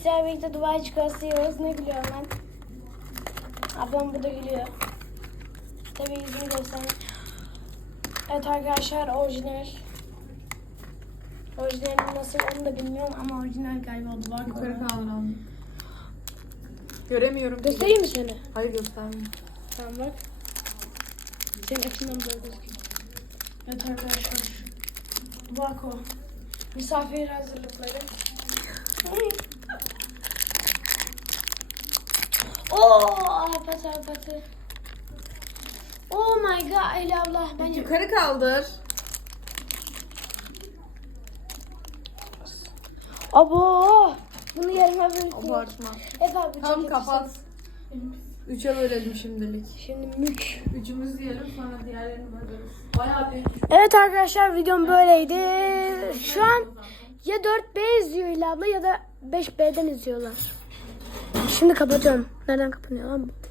sizlerle birlikte Dubai çikolatası yiyoruz. Ne gülüyorum ben? Ablam burada gülüyor. Tabii yüzünü göstermek. Evet arkadaşlar orijinal. Orijinal nasıl onu da bilmiyorum ama orijinal galiba. Bak Yukarı kaldıralım. Göremiyorum. Göstereyim mi seni? Hayır göstermiyorum. Tamam bak. Senin açından böyle gözüküyor. Evet arkadaşlar. Bak o. Misafir hazırlıkları. Oo, apatı apatı. Oh my god Ela abla. Ben Yukarı kaldır. Abo. Bunu yerime böyle koy. Abartma. Hep abi Tam ceketi kapat. Üçe bölelim şimdilik. Şimdi mük. Üçümüz yiyelim sonra diğerlerini böleriz. Bayağı büyük. Evet arkadaşlar videom böyleydi. Şu an ya 4B izliyor İlha abla ya da 5B'den izliyorlar. Şimdi kapatıyorum. Nereden kapanıyor lan bu?